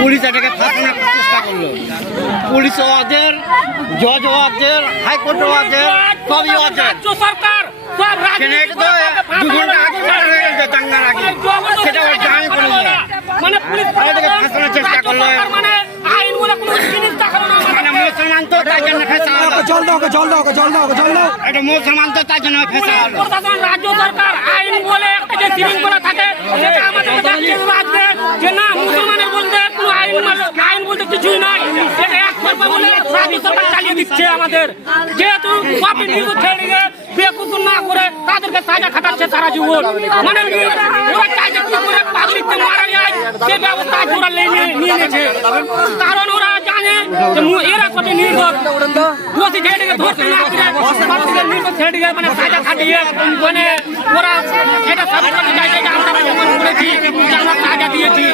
Police এটাকে ফাঁসানোর চেষ্টা করল। পুলিশ ওয়াদের জজ ওয়াদের হাইকোর্ট ওয়াদের সবই রাজ্য সরকার সব সেখানে রাজনীতি তো করে তাকে দু ঘণ্টা আগে ফাঁসানো হয়ে গেছে দাঙ্গার আগে। সেটা ওই জানে কোনো না মানে পুলিশ এটাকে ফাঁসানোর চেষ্টা রাজ্য করল। সরকার মানে আইন বলে কোনো জিনিস দেখাল না মানে মুসলমান তো তাই জন্য ফেসা হলো। জল দাও জল দাও জল দাও জল দাও। এটা মুসলমান তো তাই জন্য ফেসা হলো। প্রশাসন রাজ্য সরকার আইন বলে একটা যে শৃঙ্খলা থাকে সেটা আমাদের দেখিয়ে রাখবে যে না আমাদের। যেহেতু কপি নিউজ ছেড়ে বেকুসুর না করে তাদেরকে সাজা খাটাচ্ছে সারা জীবন। মানে ওরা চাইছে কি করে পাবলিককে মারা যায়? কারণ ওরা জানে এরা সবই নির্ভর দোষী ছেড়ে মানে মানে ওরা এটা সব চাইছে যে আমরা করেছি আমরা সাজা দিয়েছি।